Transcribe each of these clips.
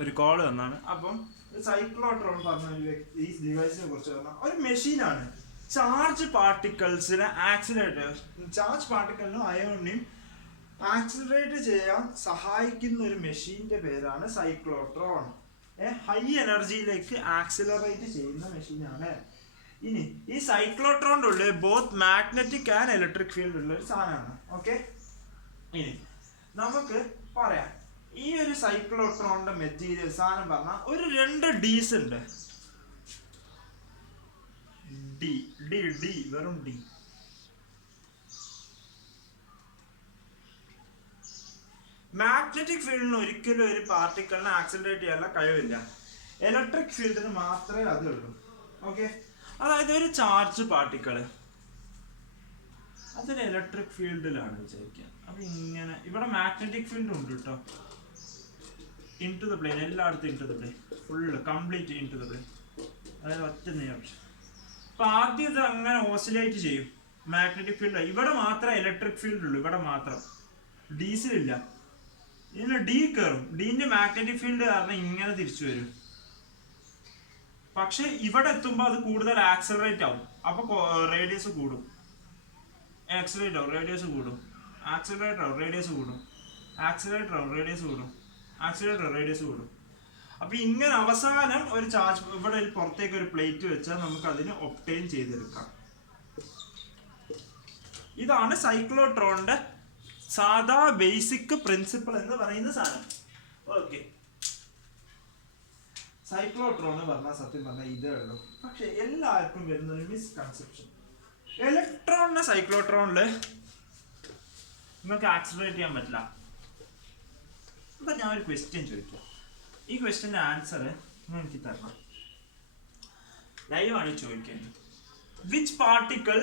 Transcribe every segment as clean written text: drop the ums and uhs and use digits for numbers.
ഒരു കോൾ തന്നാണ്. അപ്പം സൈക്ലോട്രോൺ പറഞ്ഞ ഈ ഡിവൈസിനെ കുറിച്ച് പറഞ്ഞാൽ ഒരു മെഷീനാണ്. ചാർജ് പാർട്ടിക്കിൾസിനെ ചാർജ് പാർട്ടിക്കിളിനും അയോണിനെയും ആക്സിലറേറ്റ് ചെയ്യാൻ സഹായിക്കുന്ന ഒരു മെഷീന്റെ പേരാണ് സൈക്ലോട്രോൺ. ഹൈ എനർജിയിലേക്ക് ആക്സിലറേറ്റ് ചെയ്യുന്ന മെഷീനാണ്. ഇനി ഈ സൈക്ലോട്രോണിൻ്റെ ഉള്ളിൽ both magnetic and electric field ഉള്ള ഒരു സാധനമാണ്. ഓക്കെ, ഇനി നമുക്ക് പറയാം ഈ ഒരു സൈക്ലോട്രോണിന്റെ മെറ്റീരിയൽ സാധനം പറഞ്ഞാൽ ഒരു 2 ഡീസ് ഉണ്ട്. ഡി ഡി ഡി വെറും ഡി. മാഗ്നറ്റിക് ഫീൽഡിന് ഒരിക്കലും ഒരു പാർട്ടിക്കിളിനെ ആക്സിലറേറ്റ് ചെയ്യാനുള്ള കഴിവില്ല. ഇലക്ട്രിക് ഫീൽഡിന് മാത്രമേ അതുള്ളൂ. ഓക്കെ, അതായത് ഒരു ചാർജ് പാർട്ടിക്കിള് അതൊരു ഇലക്ട്രിക് ഫീൽഡിലാണ് വിചാരിക്കുക. അപ്പൊ ഇങ്ങനെ ഇവിടെ മാഗ്നറ്റിക് ഫീൽഡ് ഉണ്ട് കേട്ടോ, ഇൻ ടു ദ പ്ലെയിൻ, എല്ലായിടത്തും into the plane, full complete into the plane, അതായത് ഒറ്റ നേരം. അപ്പൊ ആദ്യം ഇത് അങ്ങനെ ഓസിലേറ്റ് ചെയ്യും മാഗ്നറ്റിക് ഫീൽഡ്. ഇവിടെ മാത്രമേ ഇലക്ട്രിക് ഫീൽഡ് ഉള്ളൂ, ഇവിടെ മാത്രം, ഡീസിലില്ല. ഇതിന് ഡി കയറും, ഡീന്റെ മാഗ്നറ്റിക് ഫീൽഡ് കാരണം ഇങ്ങനെ തിരിച്ചു വരും. പക്ഷെ ഇവിടെ എത്തുമ്പോൾ അത് കൂടുതൽ ആക്സലറേറ്റ് ആവും. അപ്പൊ റേഡിയസ് കൂടും, ആക്സിലറേറ്റ് ആവും, റേഡിയസ് കൂടും, ആക്സിലറേറ്റ് ആവും, റേഡിയസ് കൂടും, ആക്സിലറേറ്റ് ആവും, റേഡിയസ് കൂടും, ആക്സിലറേറ്റ് ആവും, റേഡിയസ് കൂടും. അപ്പൊ ഇങ്ങനെ അവസാനം ഒരു ചാർജ് ഇവിടെ പുറത്തേക്ക് ഒരു പ്ലേറ്റ് വെച്ചാൽ നമുക്ക് അതിന് ഒബ്റ്റെയിൻ ചെയ്തെടുക്കാം. ഇതാണ് സൈക്ലോട്രോണിന്റെ സാധാ ബേസിക് പ്രിൻസിപ്പിൾ എന്ന് പറയുന്ന സാധനം. ഓക്കെ, സൈക്ലോട്രോൺ പറഞ്ഞാൽ സത്യം പറഞ്ഞാൽ ഇതേ ഉള്ളൂ. പക്ഷെ എല്ലാവർക്കും വരുന്ന ഒരു മിസ്കൺസെപ്ഷൻ, ഇലക്ട്രോണിനെ സൈക്ലോട്രോണില് നിങ്ങൾക്ക് ആക്സിലറേറ്റ് ചെയ്യാൻ പറ്റില്ല. അപ്പൊ ഞാൻ ഒരു ക്വസ്റ്റ്യൻ ചോദിക്കാം, ഈ ക്വസ്റ്റ്യൻ്റെ ആൻസർ എനിക്ക് തരണം. ലൈവാണ് ചോദിക്കുന്നത്. Which particle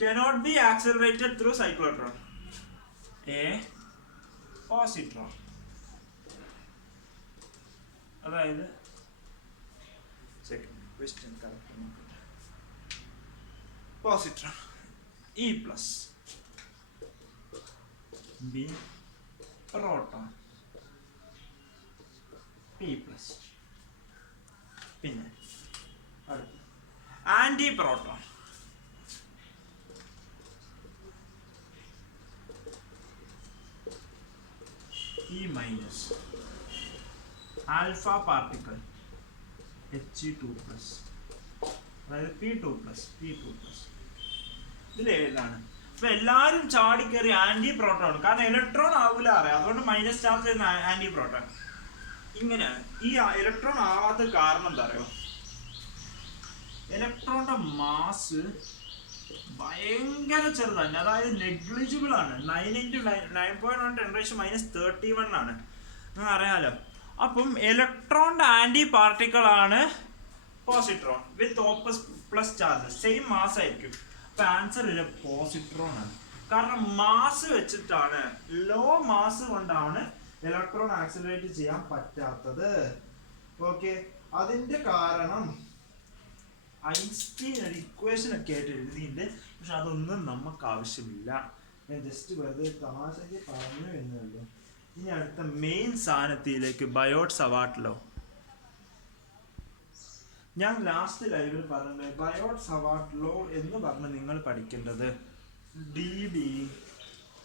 cannot be accelerated through cyclotron? A. Positron. അതായത് സെക്കൻഡ് ക്വസ്റ്റ്യൻ കറക്റ്റ് നോക്കട്ടെ. Positron E plus, B proton P plus, പിന്നെ അടുത്ത് antiproton E minus, alpha particle He2 plus, അതായത് P2 പ്ലസ്, P2 പ്ലസ്. ഇതിലേതാണ്? അപ്പൊ എല്ലാവരും ചാടിക്കയറി antiproton, കാരണം ഇലക്ട്രോൺ ആവില്ല അറിയാം, അതുകൊണ്ട് മൈനസ് ചാർജ് ചെയ്യുന്ന ആന്റി പ്രോട്ടോൺ. ഇങ്ങനെയാണ്. ഈ ഇലക്ട്രോൺ ആവാത്ത കാരണം എന്താ അറിയോ? ഇലക്ട്രോണിന്റെ മാസ് ഭയങ്കര ചെറുതാണ്, അതായത് നെഗ്ലിജിബിൾ ആണ്. 9 × 9.1 10 - 31 ആണ്, നിങ്ങൾ അറിയാലോ. അപ്പം ഇലക്ട്രോണിന്റെ ആന്റി പാർട്ടിക്കിൾ ആണ് positron with oppose plus charge, same mass ആയിരിക്കും. അപ്പൊ ആൻസർ ഇല്ല, പോസിട്രോൺ ആണ്. കാരണം മാസ് വെച്ചിട്ടാണ്, ലോ മാസ് കൊണ്ടാണ് ഇലക്ട്രോൺ ആക്സിലറേറ്റ് ചെയ്യാൻ പറ്റാത്തത്. ഓക്കെ, അതിന്റെ കാരണം ഐൻസ്റ്റീൻ ഒരു ഇക്വേഷൻ ഒക്കെ ആയിട്ട് എഴുതിയിട്ടുണ്ട്, പക്ഷെ അതൊന്നും നമുക്ക് ആവശ്യമില്ല. ഞാൻ ജസ്റ്റ് വെറുതെ തമാശയ്ക്ക് പറഞ്ഞു എന്നല്ലോ. ഇനി അടുത്ത മെയിൻ സാധനത്തിലേക്ക്, ബയോട്ട്-സവാർട്ട് ലോ. ഞാൻ ലാസ്റ്റ് ലൈവിൽ പറഞ്ഞത് ബയോട്ട്-സവാർട്ട് ലോ എന്ന് പറഞ്ഞ് നിങ്ങൾ പഠിക്കേണ്ടത് dB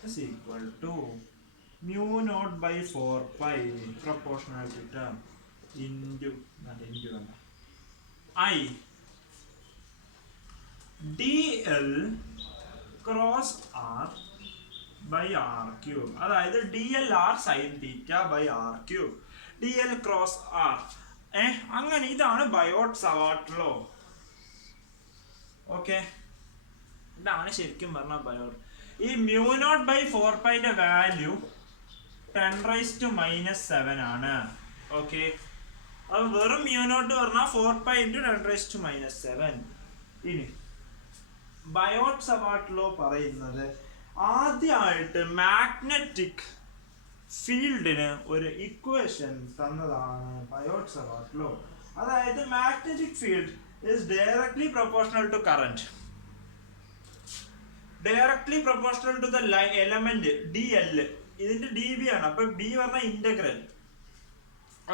= μ0/4π proportionality term into I dl cross r by r cube. അതായത് dlr sin theta by r cube, dl cross r. അങ്ങനെ ഇതാണ് ബയോട്ട്-സവാർട്ട് ലോ. ഓക്കെ, ഇതാണ് ശരിക്കും പറഞ്ഞ ബയോട്ട്. ഈ μ0/4π വാല്യൂ 10⁻⁻7 ആണ്. ഓക്കെ, അത് വെറും μ0 പറഞ്ഞാൽ 4π × 10⁻⁷. ഇനി ബയോട്ട്-സവാർട്ട് ലോ പറയുന്നത് ആദ്യമായിട്ട് മാഗ്നറ്റിക് ഫീൽഡിന് ഒരു ഇക്വേഷൻ തന്നതാണ് ബയോട്ട്-സവാർട്ട് ലോ. അതായത് magnetic field is directly proportional to current, directly proportional to the element dl. ഇതിന്റെ dB ആണ്. അപ്പൊ d പറഞ്ഞാൽ integral.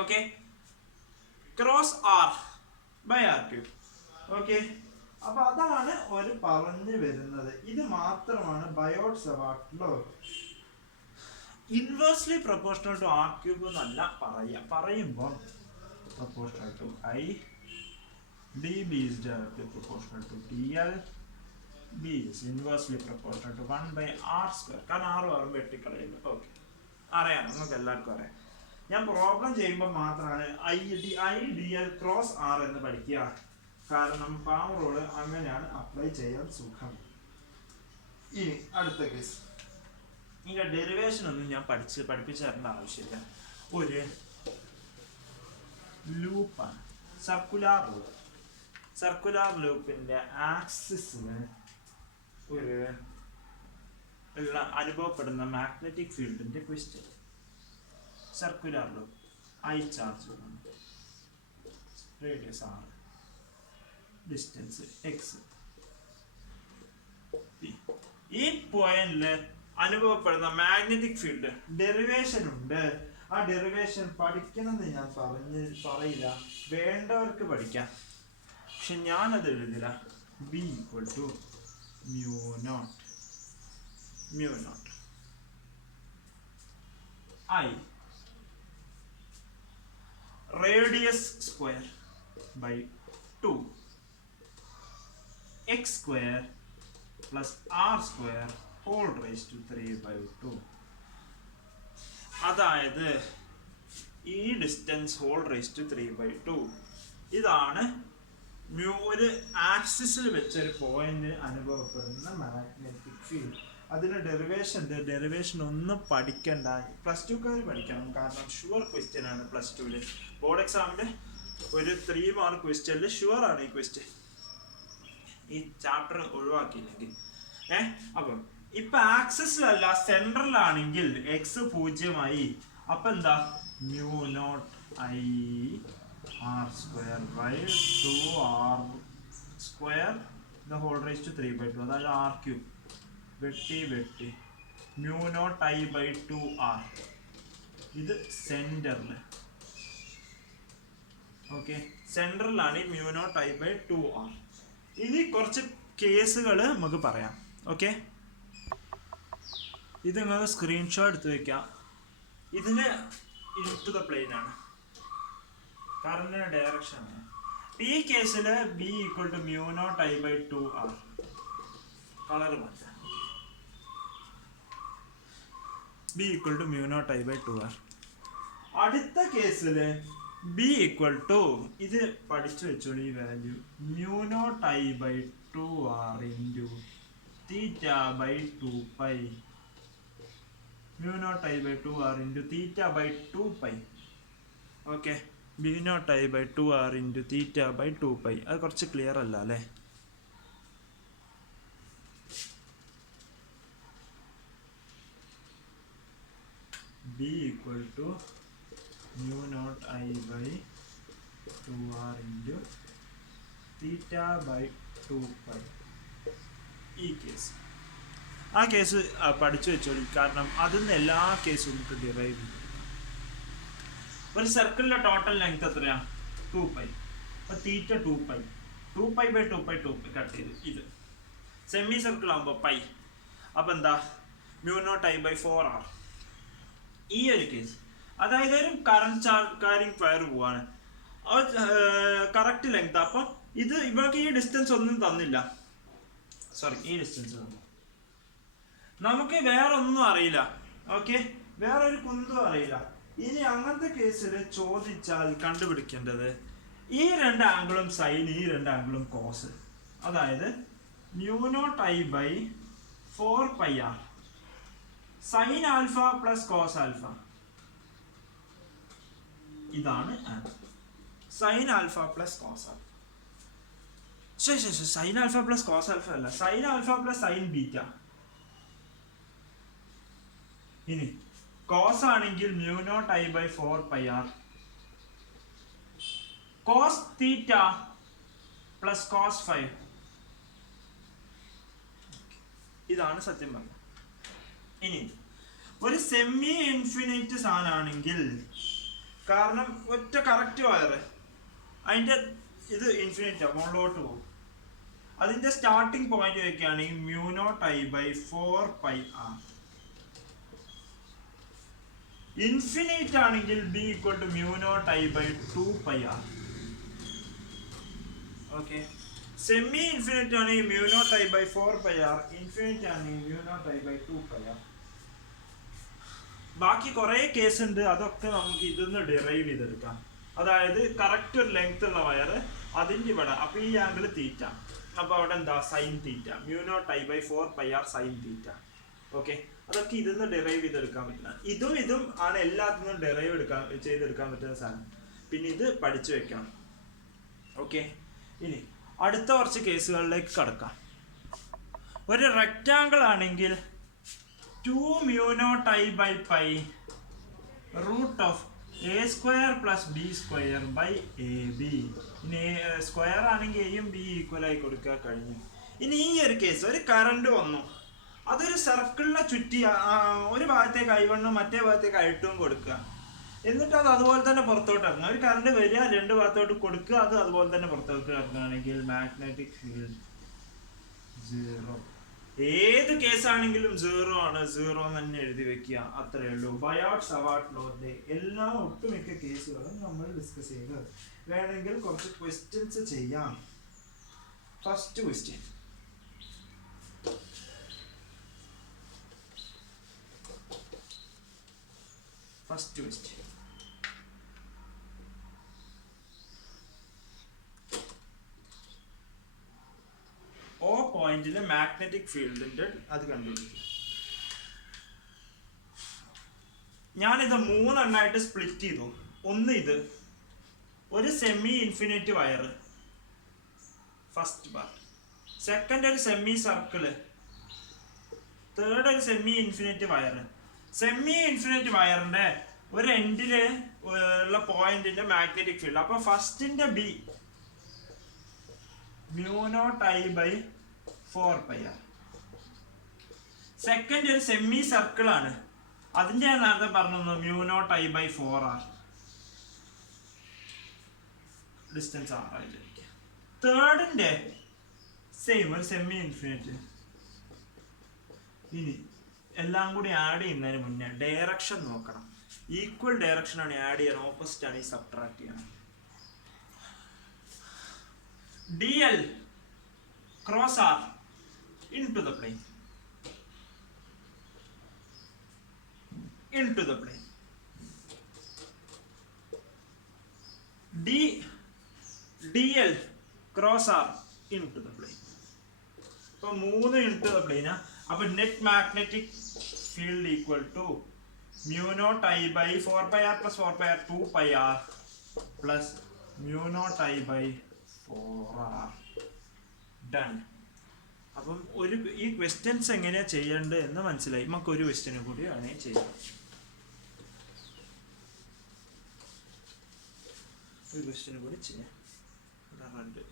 Okay, cross R by R cube. Okay, അപ്പൊ അതാണ് ഒരു പറഞ്ഞു വരുന്നത്. ഇത് മാത്രമാണ് Biot Savart law. Inversely proportional to R cube എന്നല്ല പറയുമ്പോൾ proportional to I D B is directly proportional to T L, B is inversely proportional to 1 by R square. കാരണം ആറ് ആറും വെട്ടിക്കളയുന്നു. ഓക്കെ, അറിയാം, നിങ്ങൾക്ക് എല്ലാവർക്കും അറിയാം. ഞാൻ പ്രോബ്ലം ചെയ്യുമ്പോൾ മാത്രമാണ് I D L cross R എന്ന് പഠിക്കുക. കാരണം പാം റൂള് അങ്ങനെയാണ് അപ്ലൈ ചെയ്യാൻ സുഖം. ഇനി അടുത്ത കേസ്. ഇതിന്റെ ഡെറിവേഷൻ ഒന്നും ഞാൻ പഠിപ്പിച്ചു തരേണ്ട ആവശ്യമില്ല. ഒരു ലൂപ്പാണ്, സർക്കുലാർ ലൂപ്പ്. സർക്കുലാർ ലൂപ്പിന്റെ ആക്സിസിന് ഒരു അനുഭവപ്പെടുന്ന മാഗ്നറ്റിക് ഫീൽഡിന്റെ question. Circular loop, I charge, radius R, distance X. ഈ പോയിന്റില് അനുഭവപ്പെടുന്ന മാഗ്നറ്റിക് ഫീൽഡ് ഡെറിവേഷൻ ഉണ്ട്. ആ ഡെറിവേഷൻ പഠിക്കണമെന്ന് ഞാൻ പറയില്ല, വേണ്ടവർക്ക് പഠിക്കാം. പക്ഷെ ഞാനത് എഴുതില്ല. B equal to mu naught I radius square by 2 x square plus r square whole raised to 3/2. അതായത് ഈ ഡിസ്റ്റൻസ് ഹോൾ റേസ് ടു 3/2. ഇതാണ് ഒരു ആക്സിസിൽ വെച്ചൊരു പോയിന്റ് അനുഭവപ്പെടുന്ന മാഗ്നറ്റിക് ഫീൽഡ്. അതിന് ഡെറിവേഷൻ ഒന്നും പഠിക്കണ്ട, +2 പഠിക്കണം. കാരണം ഷുവർ ക്വസ്റ്റ്യൻ ആണ്. +2 ബോർഡ് എക്സാമിന്റെ ഒരു 3 മാർക്ക് ക്വസ്റ്റ്യനിൽ ഷുവർ ആണ് ഈ ക്വസ്റ്റ്യൻ, ഈ ചാപ്റ്റർ ഒഴിവാക്കിയില്ലെങ്കിൽ. അപ്പം ഇപ്പൊ ആക്സിസിലല്ല സെൻട്രലാണെങ്കിൽ എക്സ് 0 അപ്പൊ എന്താ mu naught I R square by 2r square the whole raise to 3/2. അതായത് ആർ ക്യൂബ് വെട്ടി mu naught I by 2r. ഇത് സെന്ററില്. ഓക്കെ, സെൻട്രലാണ് ഈ mu naught I by 2r. ഇനി കുറച്ച് കേസുകൾ നമുക്ക് പറയാം. ഓക്കെ, ഇത് നിങ്ങൾക്ക് സ്ക്രീൻഷോട്ട് എടുത്ത് വെക്കാം. ഇതിന് ടു ദ പ്ലെയിൻ ആണ്, കറണ്ടിന്റെ ഡയറക്ഷൻ ആണ്. ഈ കേസിൽ B equal to mu naught I by 2r. Colour മാറ്റാം. B equal to mu naught I by 2r. അടുത്ത കേസിൽ ബി ഈക്വൽ ടു, ഇത് പഠിച്ചു വെച്ചോളൂ ഈ value, mu naught I by 2r into theta by 2π. Mu naught I by 2r into theta by 2π. Okay, B naught I by 2r into theta by 2π. അത് കുറച്ച് clear അല്ല അല്ലേ? B equal to mu naught I by 2r into theta by 2π. ഈ case, ആ case പഠിച്ചു വെച്ചോളൂ. കാരണം അതിൽ നിന്ന് എല്ലാ കേസും നമുക്ക് ഡിറൈവ് ചെയ്യും. ഒരു സർക്കിളിന്റെ ടോട്ടൽ ലെങ്ത് എത്രയാ? 2π. അപ്പോൾ തീറ്റ 2π, 2π ബൈ 2π കട്ട് ചെയ്ത്. ഇത് സെമി സർക്കിൾ ആകുമ്പോൾ π. അപ്പം എന്താ mu naught I by 4r. ഈ ഒരു കേസ്, അതായത് ഒരു കറന്റ് കാരിങ് വയർ പോവാണ്, കറക്റ്റ് ലെങ്ത്. അപ്പം ഇത് ഇവർക്ക് ഈ ഡിസ്റ്റൻസ് ഒന്നും തന്നില്ല. സോറി, ഈ ഡിസ്റ്റൻസ് തന്നു. നമുക്ക് വേറെ ഒന്നും അറിയില്ല. ഓക്കെ, വേറൊരു കുന്തും അറിയില്ല. ഇനി അങ്ങനത്തെ കേസിൽ ചോദിച്ചാൽ കണ്ടുപിടിക്കേണ്ടത് ഈ 2 ആംഗിളും സൈൻ, ഈ 2 ആംഗിളും കോസ്. അതായത് mu naught I by 4πr sine alpha plus cos alpha. ഇതാണ് sine alpha plus cos alpha. Sine alpha plus cos alpha അല്ല, sine alpha plus sine beta. ഇനി കോസ് ആണെങ്കിൽ mu naught I by 4πr cos theta plus cos 5. ഇതാണ് സത്യം പറഞ്ഞത്. ഇനി ഒരു semi infinite സാധനമാണെങ്കിൽ, കാരണം ഒറ്റ കറക്റ്റ് വയർ അതിൻ്റെ ഇത് ഇൻഫിനിറ്റ് മുകളിലോട്ട് പോകും. അതിൻ്റെ സ്റ്റാർട്ടിങ് പോയിന്റ് വെക്കുകയാണെങ്കിൽ μ0I/4πr. ഇൻഫിനിറ്റ് ആണെങ്കിൽ b = μ0I/2πr. Okay. Semi infinite ആണെങ്കിൽ μ0I/4πr, ഇൻഫിനിറ്റ് ആണെങ്കിൽ μ0I/2πr. ബാക്കി കുറേ കേസ് ഉണ്ട്, അതൊക്കെ നമുക്ക് ഇതിന്ന് ഡിറൈവ് ചെയ്തെടുക്കാം. അതായത് കറക്റ്റ് ഒരു ലെങ്ത് ഉള്ള വയർ, അതിൻ്റെ ഇവിടെ അപ്പോൾ ഈ ആംഗിൾ തീറ്റ, അപ്പോൾ അവിടെ എന്താ sine theta, μ0I/4πr sine theta. Okay, അതൊക്കെ ഇതിന്ന് ഡിറൈവ് ചെയ്തെടുക്കാൻ പറ്റുന്ന, ഇതും ആണ് എല്ലാത്തിനും ഡിറൈവ് ചെയ്തെടുക്കാൻ പറ്റുന്ന സാധനം. പിന്നെ ഇത് പഠിച്ചു വെക്കണം. ഓക്കെ, ഇനി അടുത്ത കുറച്ച് കേസുകളിലേക്ക് കടക്കാം. ഒരു റെക്റ്റാങ്കിൾ ആണെങ്കിൽ 2μ0I/π √a²+b²/ab. ഇനി സ്ക്വയർ ആണെങ്കിൽ എയും ബി ഈക്വൽ ആയി കൊടുക്കുക, കഴിഞ്ഞു. ഇനി ഈ ഒരു കേസ്, ഒരു കറണ്ട് വന്നു, അതൊരു സർക്കിളിനെ ചുറ്റി ഒരു ഭാഗത്തേക്ക് I1 മറ്റേ ഭാഗത്തേക്ക് I2 കൊടുക്കുക, എന്നിട്ട് അത് അതുപോലെ തന്നെ പുറത്തോട്ട് ഇറങ്ങുക. ഒരു കറണ്ട് വരിക, രണ്ട് ഭാഗത്തോട്ട് കൊടുക്കുക, അത് അതുപോലെ തന്നെ പുറത്തോട്ട് ഇറങ്ങുകയാണെങ്കിൽ മാഗ്നറ്റിക് ഫീൽഡ് 0. ഏത് കേസാണെങ്കിലും 0 ആണ്, 0 തന്നെ എഴുതി വെക്കുക, അത്രയേ ഉള്ളൂ. ബയോട്ട് സവാർട്ട് ലോയുടെ എല്ലാ ഒട്ടുമിക്ക കേസുകളും നമ്മൾ ഡിസ്കസ് ചെയ്ത് വേണമെങ്കിൽ കുറച്ച് ക്വസ്റ്റ്യൻസ് ചെയ്യാം. ഫസ്റ്റ് ക്വസ്റ്റ്യൻ, O പോയിന്റിലെ മാഗ്നറ്റിക് ഫീൽഡിന്റെ അത് കണ്ടുപിടിക്കുക. ഞാനിത് 3 എണ്ണമായിട്ട് സ്പ്ലിറ്റ് ചെയ്തു. ഒന്ന്, ഇത് ഒരു semi infinite wire, first part. Second ഒരു സെമി സർക്കിള്. തേർഡ് ഒരു semi infinite wire. Semi infinite വയറിന്റെ ഒരു എൻഡില് ഉള്ള പോയിന്റിന്റെ മാഗ്നറ്റിക് ഫീൽഡ്. അപ്പൊ ഫസ്റ്റിന്റെ ബി μ0I/4πr. സെക്കൻഡ് ഒരു സെമി സർക്കിൾ ആണ്, അതിന്റെ ഞാൻ നേരത്തെ പറഞ്ഞു μ0I/4r, ഡിസ്റ്റൻസ് r ആയിട്ട്. തേർഡിന്റെ സെയിം ഒരു സെമി ഇൻഫിനിറ്റ്. ഇനി എല്ലാം കൂടി ആഡ് ചെയ്യുന്നതിന് മുന്നേ ഡയറക്ഷൻ നോക്കണം. ഈക്വൽ ഡയറക്ഷൻ ആണ് ആഡ് ചെയ്യാൻ, ഓപ്പോസിറ്റ് ആണ് ഈ സബ്ട്രാക്ട് ചെയ്യണം. dl cross r into the plane, dl cross r into the plane. അപ്പോൾ 3 into the plane. അപ്പോൾ net magnetic field equal to μ0I/4πr + 4πr 2πr plus μ0I/4r. Done. അപ്പം ഈ questions എങ്ങനെയാണ് ചെയ്യേണ്ടത് എന്ന് മനസ്സിലായി. നമുക്ക് ഒരു ക്വസ്റ്റ്യനും കൂടി വേണമെങ്കിൽ ചെയ്യാം. ഒരു ക്വസ്റ്റ്യനും കൂടി ചെയ്യാം. റെഡ്.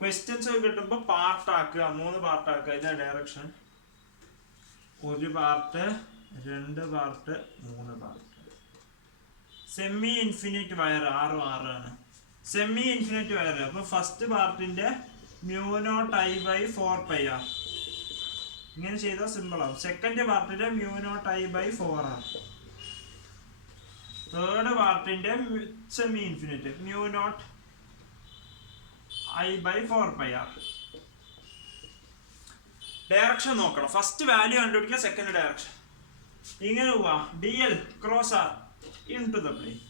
ക്വസ്റ്റ്യൻസ് ഒക്കെ കിട്ടുമ്പോൾ പാർട്ടാക്കുക, 3 പാർട്ടാക്കുക. ഇതാ direction. 1 part, 2 part, 3 part. Semi infinite wire 6 ആണ്. Semi infinite wire. അപ്പോൾ ഫസ്റ്റ് പാർട്ടിന്റെ μ0I/4πr ഇങ്ങനെ ചെയ്താൽ സിമ്പിൾ ആവും. സെക്കൻഡ് പാർട്ടിന്റെ μ0I/4r. തേർഡ് പാർട്ടിന്റെ സെമി ഇൻഫിനിറ്റ് μ0I/4πr. ഡയറക്ഷൻ നോക്കണം. ഫസ്റ്റ് വാല്യൂ കണ്ടുപിടിക്കുക, സെക്കൻഡ് ഡയറക്ഷൻ. ഇങ്ങനെ പോവാ. dl cross r into the plane.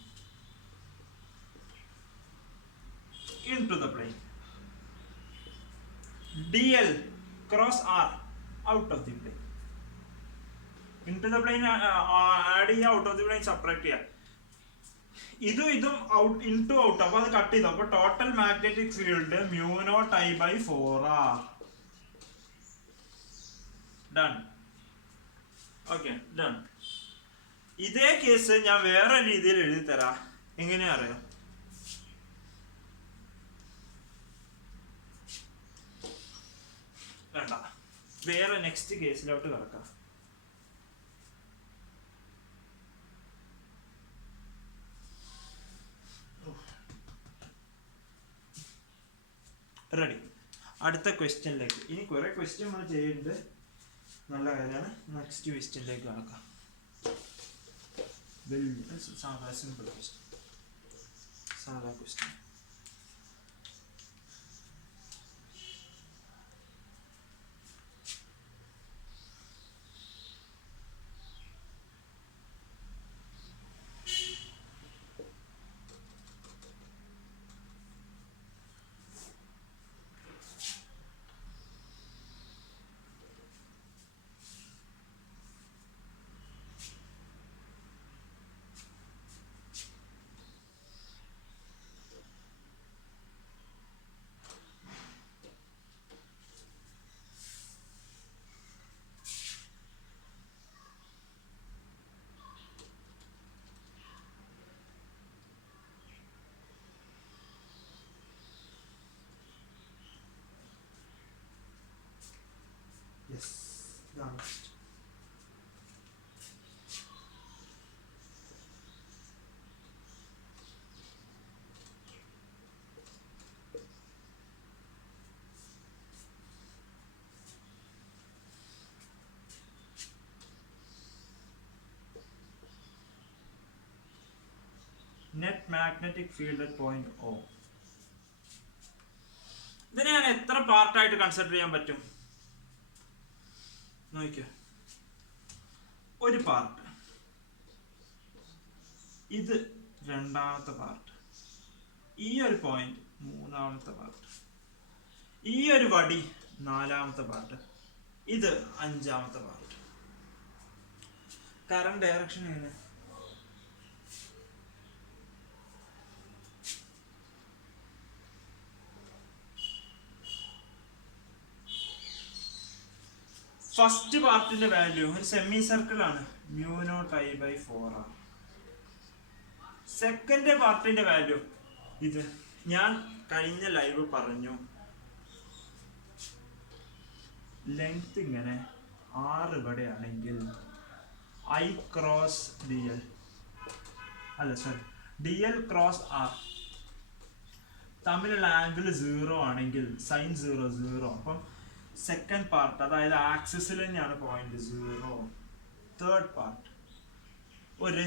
dl cross r out of the plane. into the plane add ചെയ്യുക, out of the plane separate ചെയ്യുക. ഇതും out into out. അപ്പൊ അത് cut ചെയ്തു. അപ്പൊ total magnetic field μ0I/4r. Done. Okay done. ഇതേ case ഞാൻ വേറെ രീതിയിൽ എഴുതി തരാം. എങ്ങനെയാ അറിയാം? വേണ്ട, വേറെ നെക്സ്റ്റ് കേസിലോട്ട് കിടക്കാം. റെഡി. അടുത്ത ക്വസ്റ്റ്യനിലേക്ക്. ഇനി കുറെ ക്വസ്റ്റ്യൻ നമ്മൾ ചെയ്യുന്നുണ്ട്, നല്ല കാര്യമാണ്. നെക്സ്റ്റ് ക്വസ്റ്റ്യനിലേക്ക് കിടക്കാം. സാധാ സിമ്പിൾ ക്വസ്റ്റ്യൻ, സാധാ question. Yes, done. Net magnetic field at point O. ഇതിനെ ഞാൻ എത്ര പാർട്ടായിട്ട് കൺസിഡർ ചെയ്യാൻ പറ്റും നോക്കിയോ? ഒരു പാർട്ട്, ഇത് രണ്ടാമത്തെ പാർട്ട്, ഈ ഒരു പോയിന്റ് മൂന്നാമത്തെ പാർട്ട്, ഈ ഒരു വടി നാലാമത്തെ പാർട്ട്, ഇത് അഞ്ചാമത്തെ പാർട്ട്. കറന്റ് ഡയറക്ഷൻ എങ്ങനെ? ഫസ്റ്റ് പാർട്ടിന്റെ വാല്യൂ ഒരു സെമി സർക്കിൾ ആണ്, μ0I/4R. സെക്കൻഡ് പാർട്ടിന്റെ വാല്യൂ ഇത്. ഞാൻ കഴിഞ്ഞ ലൈവ് പറഞ്ഞു, ലെങ്ത് ഇങ്ങനെ R ഇവിടെയാണെങ്കിൽ I ക്രോസ് DL, അല്ല സോറി, DL ക്രോസ് R തമ്മിലുള്ള ആംഗിൾ 0 ആണെങ്കിൽ സൈൻ 0 0. അപ്പം സെക്കൻഡ് പാർട്ട്, അതായത് ആക്സിസിൽ തന്നെയാണ് പോയിന്റ് 0. തേർഡ് പാർട്ട് ഒരു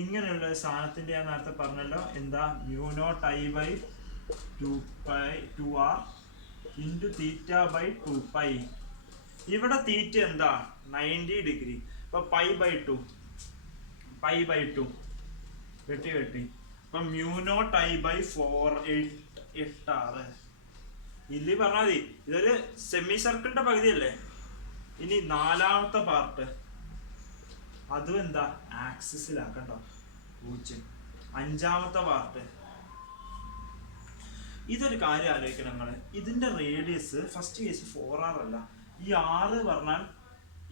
ഇങ്ങനെയുള്ള സാധനത്തിന്റെ ഞാൻ നേരത്തെ പറഞ്ഞല്ലോ, എന്താ, μ0I/2R ഇൻറ്റു θ/2π. ഇവിടെ തീറ്റ എന്താ, 90 ഡിഗ്രി. അപ്പൊ π/2 വെട്ടി. അപ്പൊ μ0I/4 8R. ഇല്ലി പറഞ്ഞാൽ മതി, ഇതൊരു സെമി സർക്കിളിന്റെ പകുതിയല്ലേ. ഇനി നാലാമത്തെ പാർട്ട്, അതും എന്താ, ആക്സിസിലാക്കണ്ടോ, 0. അഞ്ചാമത്തെ പാർട്ട്, ഇതൊരു കാര്യം ആലോചിക്കണം നിങ്ങള്. ഇതിന്റെ റേഡിയസ് ഫസ്റ്റ് കേസ് 4R അല്ല, ഈ R പറഞ്ഞാൽ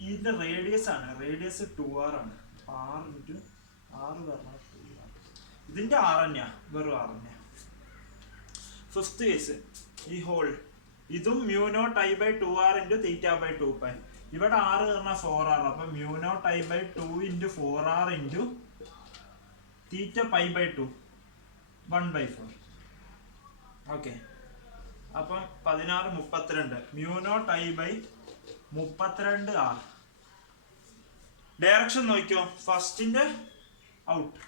ഇതിന്റെ റേഡിയസ് ആണ്, റേഡിയസ് 2R ആണ്. 6 × R പറഞ്ഞാൽ 2R. ഇതിന്റെ R തന്നെയാ, വെറും R തന്നെയാ. ഫിഫ്ത്ത് കേസ്, ഈ ഹോൾ, ഇതും μ0I/2R ഇൻറ്റു θ/2π. ഇവിടെ R പറഞ്ഞാൽ 4R, അപ്പൊ μ0I/2 into 4R into θπ/2 1/4. Okay, അപ്പം 16 32, μ0I/32R. ഡയറക്ഷൻ നോക്കിയോ, ഫസ്റ്റിന്റെ ഔട്ട്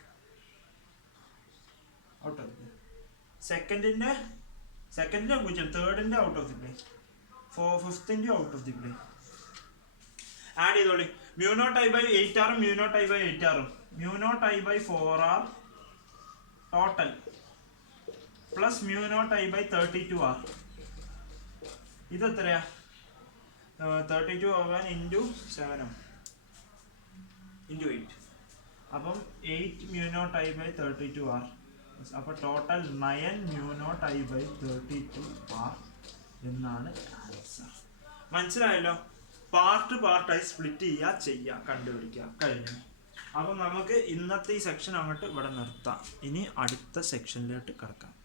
ഓഫ് ദി, സെക്കൻഡിന്റെ 0, തേർഡിന്റെ ഔട്ട് ഓഫ് ദി പ്ലേ, ഫിഫ്ത്തിന്റെ out of the plane. Add ചെയ്തോളി, μ0I/8R μ0I/8R μ0I/4R total plus μ0I/32R. ഇത് എത്രയാ, 32 ആവാൻ ഇൻറ്റു 7 ഇൻറ്റു 8. അപ്പം 8 μ0I/32R. അപ്പൊ ടോട്ടൽ 9 μ0I/32R എന്നാണ് ആൻസർ. മനസ്സിലായല്ലോ? പാർട്ടായി സ്പ്ലിറ്റ് ചെയ്യുക കണ്ടുപിടിക്കുക. കഴിഞ്ഞു. അപ്പം നമുക്ക് ഇന്നത്തെ ഈ സെക്ഷൻ അങ്ങോട്ട് ഇവിടെ നിർത്താം. ഇനി അടുത്ത സെക്ഷനിലോട്ട് കിടക്കാം.